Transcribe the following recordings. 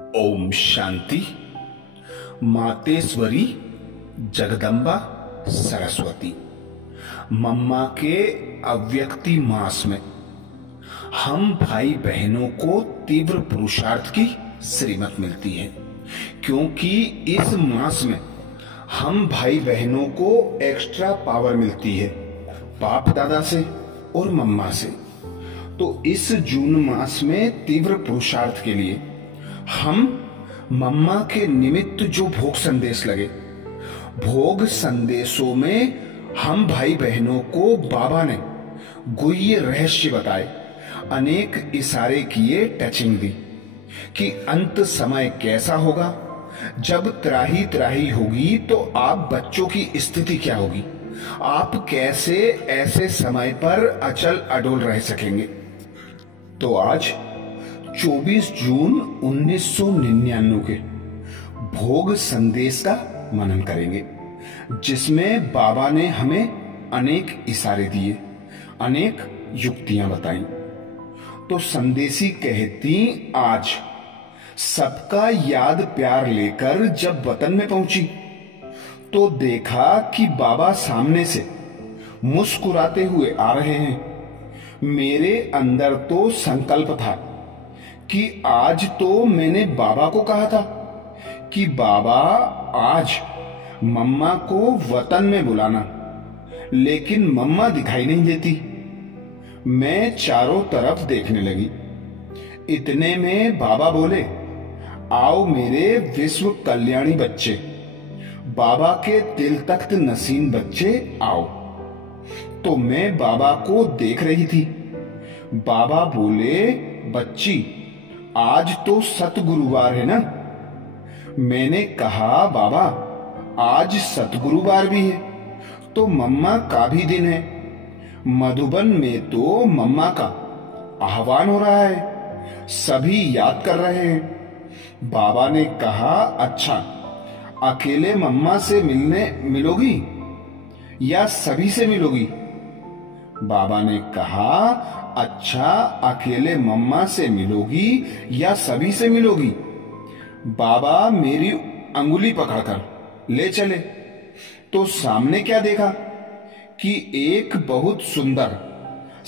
ओम शांति। मातेश्वरी जगदम्बा सरस्वती मम्मा के अव्यक्ति मास में हम भाई बहनों को तीव्र पुरुषार्थ की श्रीमत मिलती है, क्योंकि इस मास में हम भाई बहनों को एक्स्ट्रा पावर मिलती है बाप दादा से और मम्मा से। तो इस जून मास में तीव्र पुरुषार्थ के लिए हम मम्मा के निमित्त जो भोग संदेश लगे, भोग संदेशों में हम भाई बहनों को बाबा ने गुह्य रहस्य बताए, अनेक इशारे किए, टचिंग दी कि अंत समय कैसा होगा, जब त्राही त्राही होगी तो आप बच्चों की स्थिति क्या होगी, आप कैसे ऐसे समय पर अचल अडोल रह सकेंगे। तो आज 24 जून 1999 के भोग संदेश का मनन करेंगे, जिसमें बाबा ने हमें अनेक इशारे दिए, अनेक युक्तियां बताई। तो संदेशी कहती, आज सबका याद प्यार लेकर जब वतन में पहुंची तो देखा कि बाबा सामने से मुस्कुराते हुए आ रहे हैं। मेरे अंदर तो संकल्प था कि आज तो मैंने बाबा को कहा था कि बाबा आज मम्मा को वतन में बुलाना, लेकिन मम्मा दिखाई नहीं देती। मैं चारों तरफ देखने लगी। इतने में बाबा बोले, आओ मेरे विश्व कल्याणी बच्चे, बाबा के दिल तख्त नसीन बच्चे आओ। तो मैं बाबा को देख रही थी। बाबा बोले, बच्ची आज तो सतगुरुवार है ना। मैंने कहा, बाबा आज सतगुरुवार भी है तो मम्मा का भी दिन है। मधुबन में तो मम्मा का आह्वान हो रहा है, सभी याद कर रहे हैं। बाबा ने कहा, अच्छा अकेले मम्मा से मिलोगी या सभी से मिलोगी? बाबा ने कहा, अच्छा अकेले मम्मा से मिलोगी या सभी से मिलोगी? बाबा मेरी अंगुली पकड़कर ले चले तो सामने क्या देखा कि एक बहुत सुंदर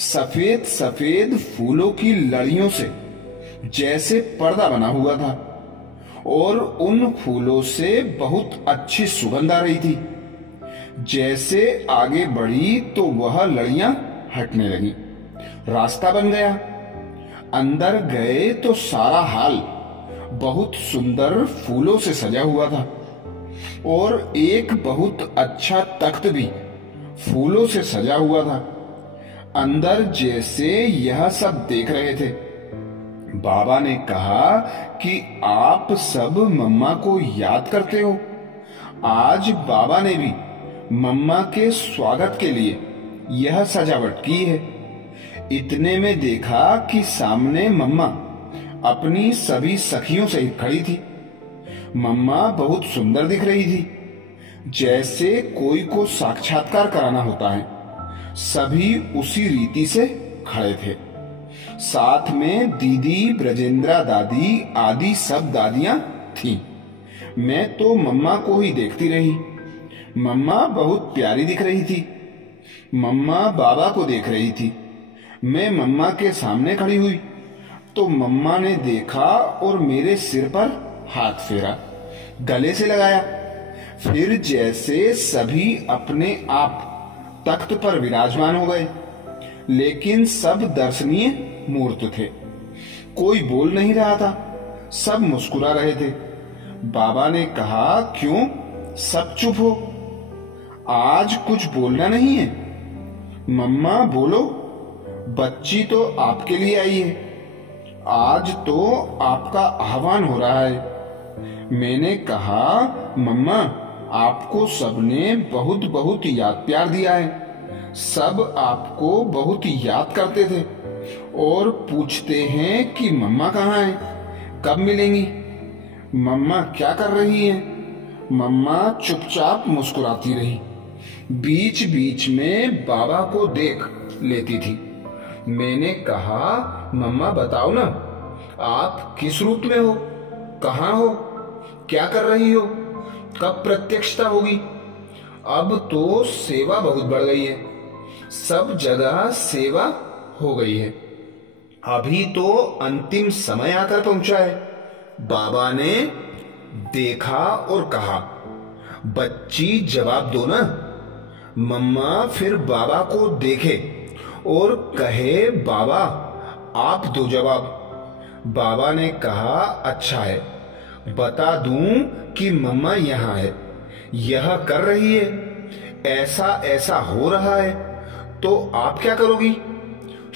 सफेद सफेद फूलों की लड़ियों से जैसे पर्दा बना हुआ था और उन फूलों से बहुत अच्छी सुगंध आ रही थी। जैसे आगे बढ़ी तो वह लड़ियां हटने लगी, रास्ता बन गया। अंदर गए तो सारा हाल बहुत सुंदर फूलों से सजा हुआ था और एक बहुत अच्छा तख्त भी फूलों से सजा हुआ था। अंदर जैसे यह सब देख रहे थे। बाबा ने कहा कि आप सब मम्मा को याद करते हो। आज बाबा ने भी मम्मा के स्वागत के लिए यह सजावट की है। इतने में देखा कि सामने मम्मा अपनी सभी सखियों से खड़ी थी। मम्मा बहुत सुंदर दिख रही थी, जैसे कोई को साक्षात्कार कराना होता है। सभी उसी रीति से खड़े थे। साथ में दीदी, ब्रजेंद्रा दादी आदि सब दादियां थीं। मैं तो मम्मा को ही देखती रही। मम्मा बहुत प्यारी दिख रही थी। मम्मा बाबा को देख रही थी। मैं मम्मा के सामने खड़ी हुई तो मम्मा ने देखा और मेरे सिर पर हाथ फेरा, गले से लगाया। फिर जैसे सभी अपने आप तख्त पर विराजमान हो गए, लेकिन सब दर्शनीय मूर्त थे। कोई बोल नहीं रहा था, सब मुस्कुरा रहे थे। बाबा ने कहा, क्यों सब चुप हो? आज कुछ बोलना नहीं है? मम्मा बोलो, बच्ची तो आपके लिए आई है। आज तो आपका आह्वान हो रहा है। मैंने कहा, मम्मा आपको सबने बहुत बहुत याद प्यार दिया है। सब आपको बहुत याद करते थे और पूछते हैं कि मम्मा कहाँ है, कब मिलेंगी, मम्मा क्या कर रही हैं? मम्मा चुपचाप मुस्कुराती रही। बीच बीच में बाबा को देख लेती थी। मैंने कहा, मम्मा बताओ ना, आप किस रूप में हो? कहाँ हो? क्या कर रही हो? कब प्रत्यक्षता होगी? अब तो सेवा बहुत बढ़ गई है, सब जगह सेवा हो गई है। अभी तो अंतिम समय आकर पहुंचा है। बाबा ने देखा और कहा, बच्ची जवाब दो ना। मम्मा फिर बाबा को देखे और कहे, बाबा आप दो जवाब। बाबा ने कहा, अच्छा है, बता दूं कि मम्मा यहाँ है, यह कर रही है, ऐसा ऐसा हो रहा है, तो आप क्या करोगी?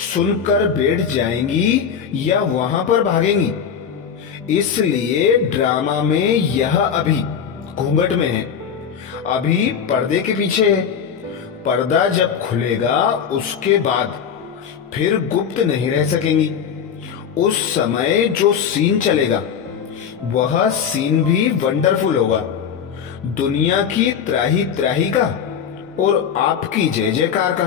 सुनकर बैठ जाएंगी या वहां पर भागेंगी? इसलिए ड्रामा में यह अभी घूंघट में है, अभी पर्दे के पीछे है। पर्दा जब खुलेगा उसके बाद फिर गुप्त नहीं रह सकेंगी। उस समय जो सीन चलेगा वह सीन भी वंडरफुल होगा, दुनिया की त्राही त्राही का और आपकी जय जयकार का।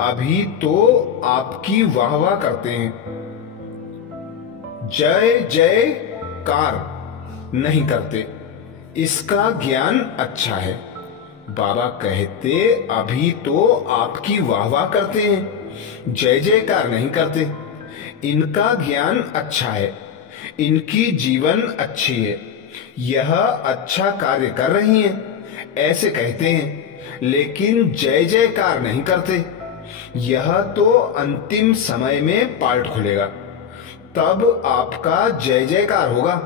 अभी तो आपकी वाह वाह करते हैं, जय जयकार नहीं करते। इसका ज्ञान अच्छा है। बाबा कहते, अभी तो आपकी वाह वाह करते हैं, जय जयकार नहीं करते। इनका ज्ञान अच्छा है, इनकी जीवन अच्छी है, यह अच्छा कार्य कर रही हैं, ऐसे कहते हैं, लेकिन जय जयकार नहीं करते। यह तो अंतिम समय में पार्ट खुलेगा, तब आपका जय जयकार होगा।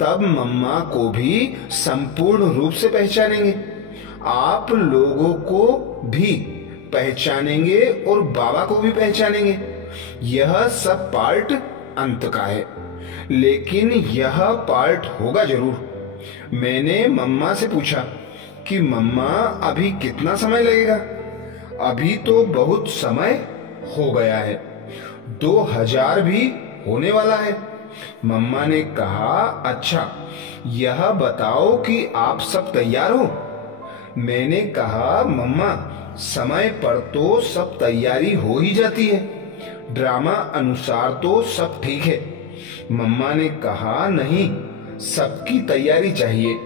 तब मम्मा को भी संपूर्ण रूप से पहचानेंगे, आप लोगों को भी पहचानेंगे और बाबा को भी पहचानेंगे। यह सब पार्ट अंत का है, लेकिन यह पार्ट होगा जरूर। मैंने मम्मा से पूछा कि मम्मा अभी कितना समय लगेगा? अभी तो बहुत समय हो गया है, 2000 भी होने वाला है। मम्मा ने कहा, अच्छा यह बताओ कि आप सब तैयार हो? मैंने कहा, मम्मा समय पर तो सब तैयारी हो ही जाती है, ड्रामा अनुसार तो सब ठीक है। मम्मा ने कहा, नहीं, सबकी तैयारी चाहिए।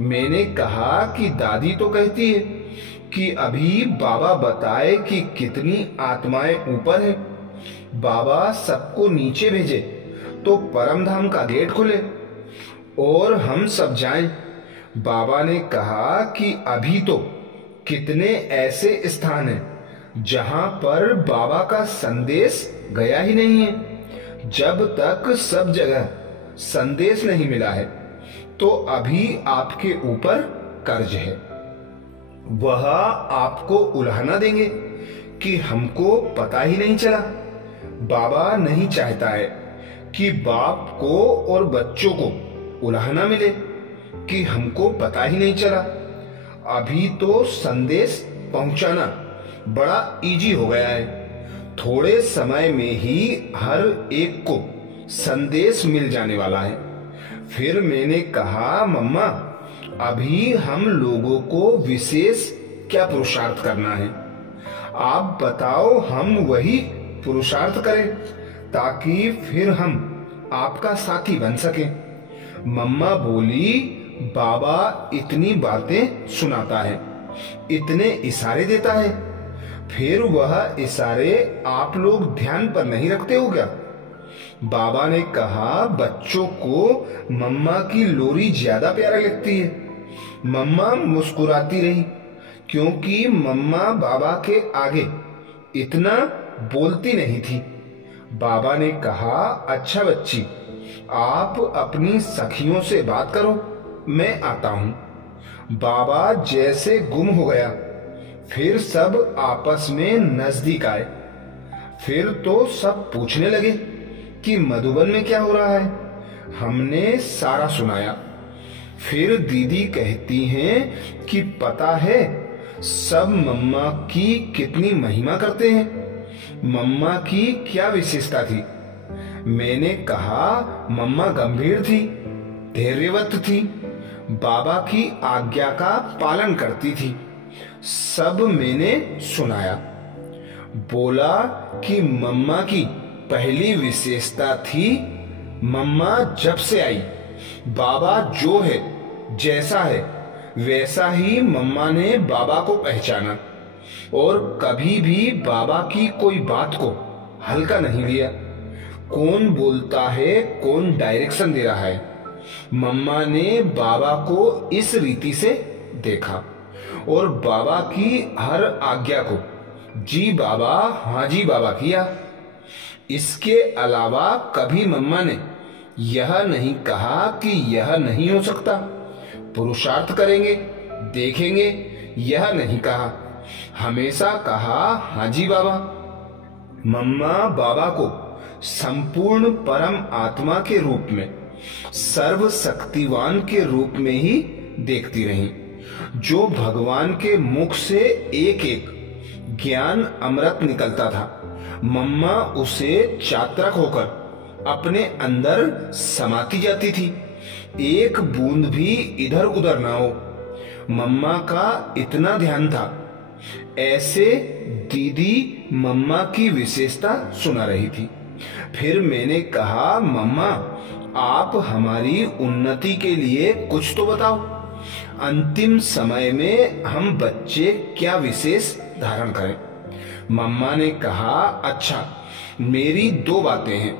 मैंने कहा कि दादी तो कहती है कि अभी बाबा बताए कि कितनी आत्माएं ऊपर है, बाबा सबको नीचे भेजे तो परम धाम का गेट खुले और हम सब जाएं। बाबा ने कहा कि अभी तो कितने ऐसे स्थान हैं जहां पर बाबा का संदेश गया ही नहीं है। जब तक सब जगह संदेश नहीं मिला है तो अभी आपके ऊपर कर्ज है। वह आपको उल्हाना देंगे कि हमको पता ही नहीं चला। बाबा नहीं चाहता है कि बाप को और बच्चों को उल्हाना मिले कि हमको पता ही नहीं चला। अभी तो संदेश पहुंचाना बड़ा इजी हो गया है, थोड़े समय में ही हर एक को संदेश मिल जाने वाला है। फिर मैंने कहा, मम्मा अभी हम लोगों को विशेष क्या पुरुषार्थ करना है? आप बताओ, हम वही पुरुषार्थ करें ताकि फिर हम आपका साथी बन सके। मम्मा बोली, बाबा इतनी बातें सुनाता है, इतने इशारे देता है, फिर वह इशारे आप लोग ध्यान पर नहीं रखते हो क्या? बाबा ने कहा, बच्चों को मम्मा की लोरी ज्यादा प्यारा लगती है। मम्मा मुस्कुराती रही क्योंकि मम्मा बाबा के आगे इतना बोलती नहीं थी। बाबा ने कहा, अच्छा बच्ची, आप अपनी सखियों से बात करो, मैं आता हूं। बाबा जैसे गुम हो गया, फिर सब आपस में नजदीक आए। फिर तो सब पूछने लगे कि मधुबन में क्या हो रहा है। हमने सारा सुनाया। फिर दीदी कहती हैं कि पता है सब मम्मा की कितनी महिमा करते हैं, मम्मा की क्या विशेषता थी। मैंने कहा, मम्मा गंभीर थी, धैर्यवत थी, बाबा की आज्ञा का पालन करती थी। सब मैंने सुनाया। बोला कि मम्मा की पहली विशेषता थी मम्मा जब से आई, बाबा जो है, जैसा है वैसा ही मम्मा ने बाबा को पहचाना और कभी भी बाबा की कोई बात को हल्का नहीं लिया। कौन बोलता है, कौन डायरेक्शन दे रहा है, मम्मा ने बाबा को इस रीति से देखा और बाबा की हर आज्ञा को जी बाबा, हाँ जी बाबा किया। इसके अलावा कभी मम्मा ने यह नहीं कहा कि यह नहीं हो सकता, पुरुषार्थ करेंगे, देखेंगे, यह नहीं कहा। हमेशा कहा हाँ जी बाबा। मम्मा बाबा को संपूर्ण परम आत्मा के रूप में, सर्वशक्तिवान के रूप में ही देखती रही, जो भगवान के मुख से एक एक ज्ञान अमृत निकलता था। मम्मा उसे चात्रक होकर अपने अंदर समाती जाती थी, एक बूंद भी इधर उधर ना हो। मम्मा का इतना ध्यान था। ऐसे दीदी मम्मा की विशेषता सुना रही थी। फिर मैंने कहा मम्मा, आप हमारी उन्नति के लिए कुछ तो बताओ। अंतिम समय में हम बच्चे क्या विशेष धारण करें। मम्मा ने कहा अच्छा, मेरी दो बातें हैं,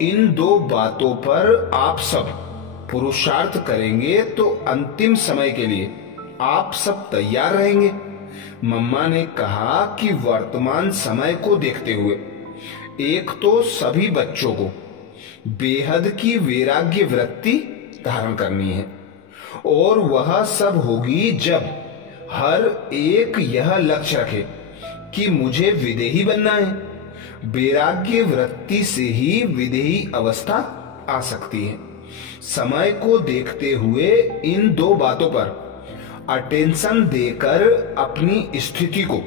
इन दो बातों पर आप सब पुरुषार्थ करेंगे तो अंतिम समय के लिए आप सब तैयार रहेंगे। मम्मा ने कहा कि वर्तमान समय को देखते हुए एक तो सभी बच्चों को बेहद की वैराग्य वृत्ति धारण करनी है और वह सब होगी जब हर एक यह लक्ष्य रखे कि मुझे विदेही बनना है। वैराग्य वृत्ति से ही विदेही अवस्था आ सकती है। समय को देखते हुए इन दो बातों पर अटेंशन देकर अपनी स्थिति को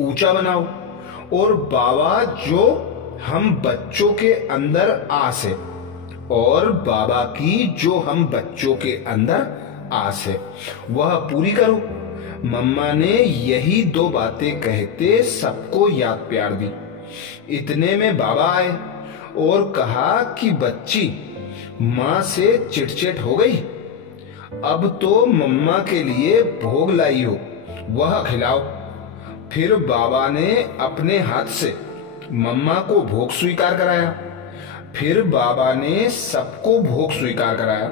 ऊंचा बनाओ और बाबा जो हम बच्चों के अंदर आस है और बाबा की जो हम बच्चों के अंदर आस है वह पूरी करो। मम्मा ने यही दो बातें कहते सबको याद प्यार दी। इतने में बाबा आए और कहा कि बच्ची माँ से चिटचिट हो गई, अब तो मम्मा के लिए भोग लाई हो, वह खिलाओ। फिर बाबा ने अपने हाथ से मम्मा को भोग स्वीकार कराया। फिर बाबा ने सबको भोग स्वीकार कराया।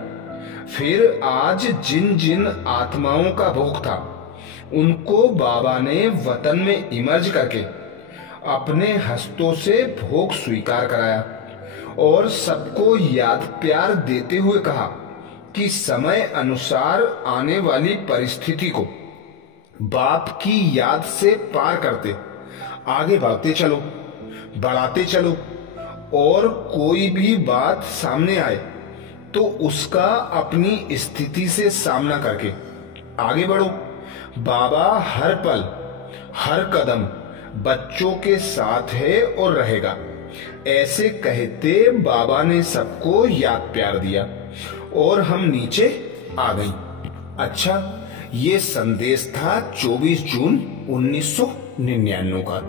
फिर आज जिन जिन आत्माओं का भोग था उनको बाबा ने वतन में इमर्ज करके अपने हस्तों से भोग स्वीकार कराया और सबको याद प्यार देते हुए कहा कि समय अनुसार आने वाली परिस्थिति को बाप की याद से पार करते आगे बढ़ते चलो, बढ़ाते चलो और कोई भी बात सामने आए तो उसका अपनी स्थिति से सामना करके आगे बढ़ो। बाबा हर पल हर कदम बच्चों के साथ है और रहेगा। ऐसे कहते बाबा ने सबको याद प्यार दिया और हम नीचे आ गई। अच्छा, ये संदेश था 24 जून 1999 का,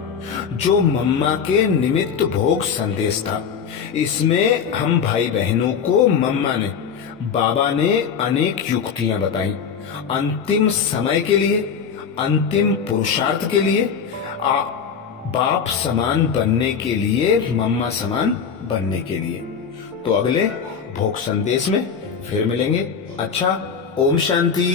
जो मम्मा के निमित्त भोग संदेश था। इसमें हम भाई बहनों को मम्मा ने, बाबा ने अनेक युक्तियां बताई अंतिम समय के लिए, अंतिम पुरुषार्थ के लिए, बाप समान बनने के लिए, मम्मा समान बनने के लिए। तो अगले भोग संदेश में फिर मिलेंगे। अच्छा, ओम शांति।